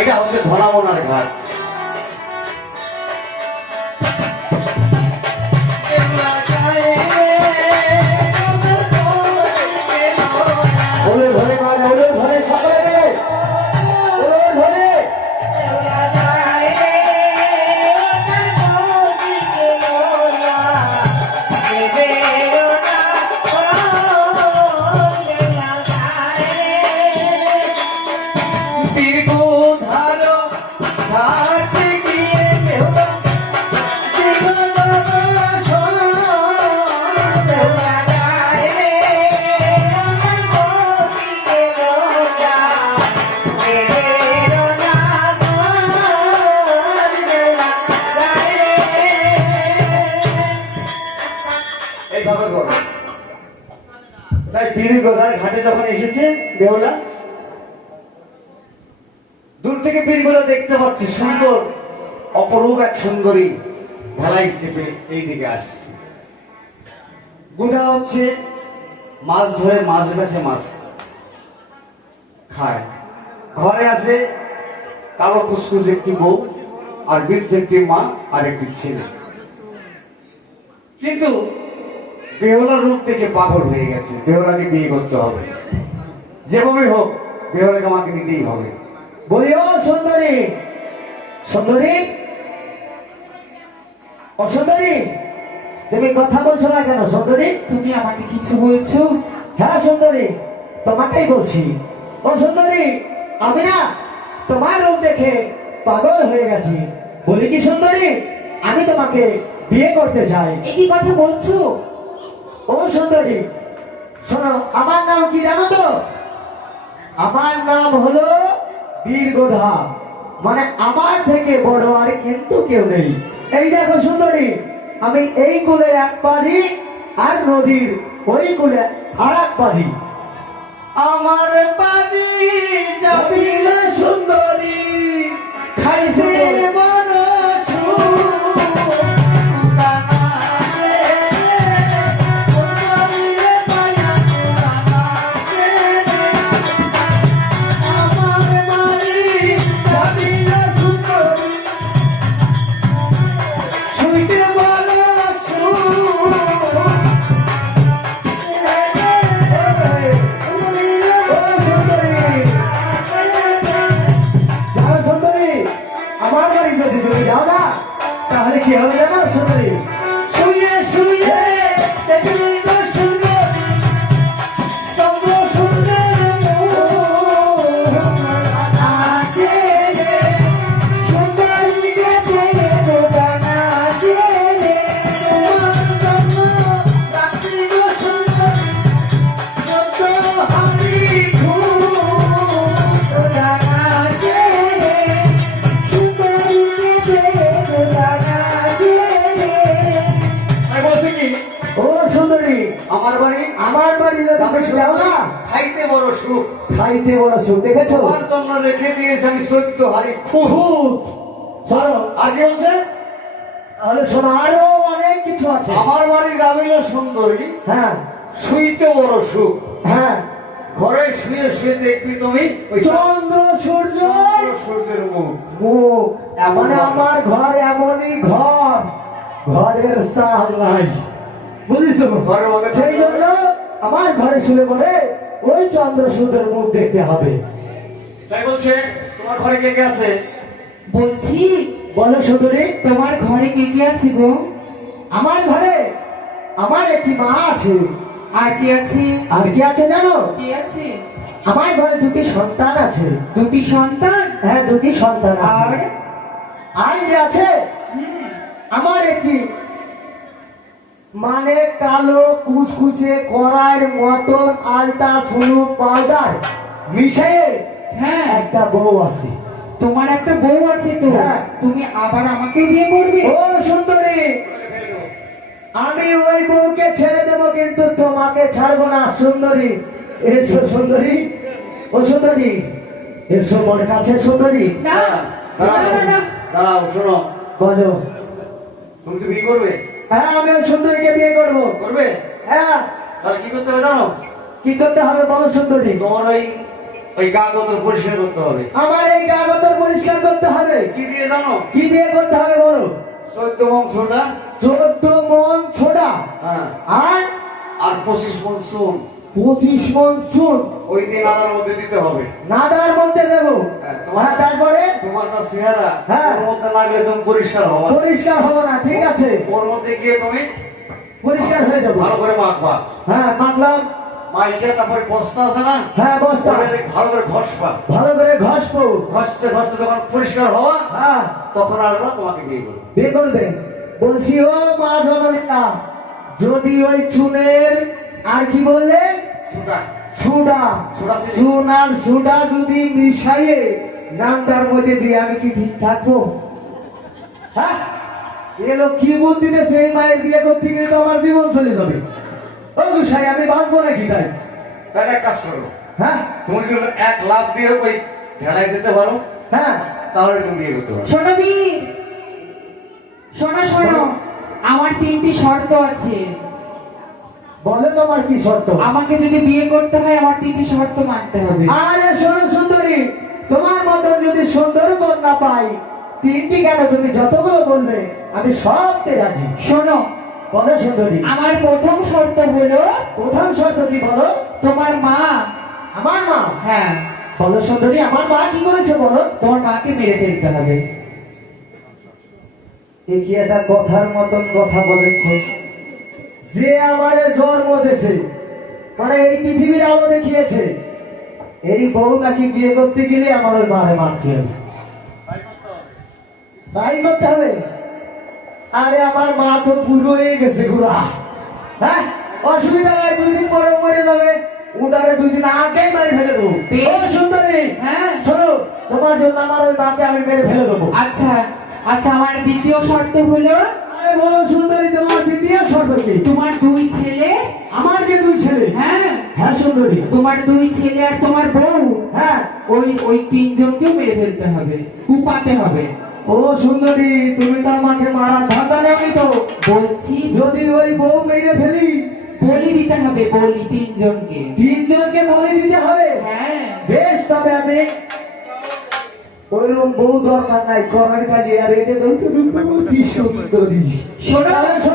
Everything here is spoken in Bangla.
এটা হচ্ছে ধলামনার ঘাট। তাই বীরগোদার ঘাটে যখন এসেছে বেহুলা, দূর থেকে বীরগোদা দেখতে পাচ্ছি সুন্দর অপরূপ এক সুন্দরী ভেলাই চেপে এই দিকে আসছে। গোদা হচ্ছে মাছ ধরে মাছ বেছে মাছ খায়। ঘরে আছে কালো কুসকুস একটি বউ, আর বৃদ্ধ একটি মা আর একটি ছেলে। কিন্তু বেহুলার রূপ দেখে পাগল হয়ে গেছে, বেহুলাকে বিয়ে করতে হবে, যেভাবে হোক বেহুলাকে আমাকে নিতেই হবে। বলি ও সুন্দরী, সুন্দরী, ও সুন্দরী, তুমি কথা বলছো না কেন সুন্দরী? তুমি আমাকে কিছু বলছো? হ্যাঁ সুন্দরী, তোমাকেই বলছি। ও সুন্দরী, আমি না তোমার রূপ দেখে পাগল হয়ে গেছি। বলি কি সুন্দরী, আমি তোমাকে বিয়ে করতে চাই। একই কথা বলছো? ও সুন্দরী শোনো, আমার নাম কি জানো তো? আমার নাম হলো বীরগোধা, মানে আমার থেকে বড় আর কিন্তু কেউ নেই। এই দেখো সুন্দরী, আমি এই কূলে এক পারি আর নদীর ওই কূলে আর এক পারি। আমার বাড়ি যাবি না সুন্দরী, খাইছে বড় তাহলে কি হবে জানো সুন্দরী? শুয়ে শুয়ে দেখলি তো সুন্দর চন্দ্র সুন্দর আছে রে, সুন্দরী গেছে আছে রে, তোমার জন্য রাত্রি গো সুন্দর সত্য হারি ঘুম আছে রে, সুন্দরী গেছে আমার বাড়ি তুমি যাও না, খাইতে বড় সুখ, খাইতে বড় সুখ। দেখেছো তোমার জন্য রেখে দিয়েছে আমি 14 হাড়ি খুব। শোনো, আর কি বলছে? তাহলে শোনো, আরো অনেক কিছু আছে। আমার বাড়ি যাবিল সুন্দরী, হ্যাঁ শুইতে বড় সুখ। হ্যাঁ, ঘরে শুয়ে শুয়ে দেখবি তুমি ওই চন্দ্র সূর্য সূর্যের মুখ। মুখ। মানে আমার ঘর এমনই ঘর, ঘরের চাল নাই, বুঝেছো? ঘরের মধ্যে সেই জন্য আমার ঘরে শুয়ে পড়ে ওই চন্দ্র সূর্যের মুখ দেখতে হবে। তাই বলছে তোমার ঘরে কে কে আছে? বলছি বলো সুন্দরী, তোমার ঘরে কে কে আছে গো? আমার ঘরে আমার একটি মা আছে। আর কি আছে? আর কি আছে জানো? কে আছে? আমার ঘরে দুটি সন্তান আছে। দুটি সন্তান? হ্যাঁ, দুটি সন্তান। আর আর কি আছে? আমার একটি মানে কালো কুচকুচে কড়াইয়ের মতন আলতা সুলু পাউডার মিশিয়ে হ্যাঁ, একটা বউ আছে। তোমার একটা বউ আছে তো? হ্যাঁ। তুমি আবার আমাকে বিয়ে করবে? ও সুন্দরী, আমি ওই বউকে ছেড়ে দেবো, কিন্তু তোমাকে ছাড়বো না সুন্দরী। এসো সুন্দরী, ও সুন্দরী, এসো মোর কাছে সুন্দরী। না না না না, দাঁড়াও, শোনো, বলো। তুমি তো বিয়ে করবে? হ্যাঁ, আমি ওই সুন্দরীকে বিয়ে করবো। করবে? হ্যাঁ। তাহলে কি করতে হবে জানো? কি করতে হবে বলো সুন্দরী? তোমার ওই ওই গা গোতর পরিষ্কার করতে হবে। আমার এই কাগজের পরিষ্কার করতে হবে। কি দিয়ে জানো? কি দিয়ে করতে হবে বলো? 14 মাংসটা, 14 মন ছোড়া হ্যাঁ, আর আর 25 মন চুন 25 মন চুন ওই দিন আদার মধ্যে দিতে হবে। নাদার মধ্যে দেবো। হ্যাঁ, তোমার তারপরে তোমার যা চেহারা, হ্যাঁ। ওর মধ্যে লাগলে তুমি পরিষ্কার হবা। পরিষ্কার হবো না, ঠিক আছে, ওর মধ্যে গিয়ে তুমি পরিষ্কার হয়ে যাবো। ভালো করে মাখবা। হ্যাঁ মাখলাম। মাইকে তারপরে বস্তা আছে না, হ্যাঁ বস্তা ওটা দিয়ে ভালো করে ঘষবা। ভালো করে ঘষবো। ঘষতে ঘষতে যখন পরিষ্কার হওয়া, হ্যাঁ তখন আর ওরা তোমাকে বিয়ে করবে। বিয়ে করবে। বলছি ও মা জননীরা, যদি ওই চুনের আর কি বললেন সুটা, সুডা সুডা চিনি। চুন আর সুডা যদি মিশাইয়ে নামটার মধ্যে দিয়ে আমি কি ঠিক থাকবো? হ্যাঁ এলো কি বুদ্ধিতে সেই মায়ের বিয়ে করতে গেলে তো আমার জীবন চলে যাবে। ও গুসাই আমি বাঁচবো নাকি তাই? তাহলে এক কাজ করো, হ্যাঁ তুমি যদি এক লাভ দিয়ে ওই ঢেলায় যেতে পারো, হ্যাঁ তাহলে তুমি বিয়ে করতে পারো। শোনো বীর, শোনো শোনো, আমার 3টি শর্ত আছে। বলে তোমার কি শর্ত? আমাকে যদি বিয়ে করতে হয় আমার 3টি শর্ত মানতে হবে। আরে শোনো সুন্দরী, তোমার মতো যদি সুন্দর কন্যা পাই, 3টি কেন, তুমি যতগুলো বলবে আমি সবতে রাজি। শোনো, বলো সুন্দরী। আমার প্রথম শর্ত হলো প্রথম শর্ত কি বলো? তোমার মা, আমার মা? হ্যাঁ, বলো সুন্দরী, আমার মা কি করেছে বলো? তোমার মাকে মেরে ফেলতে হবে। এ কি একটা কথার মতন কথা বলে তো? যে আমারে জন্ম দিয়েছে, মানে এই পৃথিবীর আলো দেখিয়েছে, এই বউ নাকি বিয়ে করতে গেলে আমার ওই মারে মারতে হবে, তাই করতে হবে? আরে আমার মা তো বুড়ো হয়ে গেছে গুড়া। হ্যাঁ অসুবিধা নাই, 2 দিন পরে মরে যাবে, উঠারে 2 দিন আগেই মারি ফেলে দেবো। বেশ। ও সুন্দরী, হ্যাঁ। শোনো, তোমার জন্য আমার ওই মাকে আমি মেরে ফেলে দেবো। আচ্ছা আচ্ছা, আমার দ্বিতীয় শর্ত হলো আরে বলো সুন্দরী, তোমার দ্বিতীয় শর্ত কি? তোমার 2 ছেলে, আমার যে 2 ছেলে, হ্যাঁ, হ্যাঁ সুন্দরী, তোমার 2 ছেলে আর তোমার বউ, হ্যাঁ। ওই 3 জনকেও মেরে ফেলতে হবে, কুপাতে হবে। ও সুন্দরী, তুমি তো আমাকে মারা ধান্দা নেওনি তো? বলছি যদি ওই বউ মেরে ফেলি, বলি দিতে হবে, বলি 3 জনকে। 3 জনকে বলে দিতে হবে? হ্যাঁ, বেশ, তবে আমি ওইরকম বউ দরকার নাই, করার কাজে আর এটা তো সুন্দরী। শোনো, তাহলে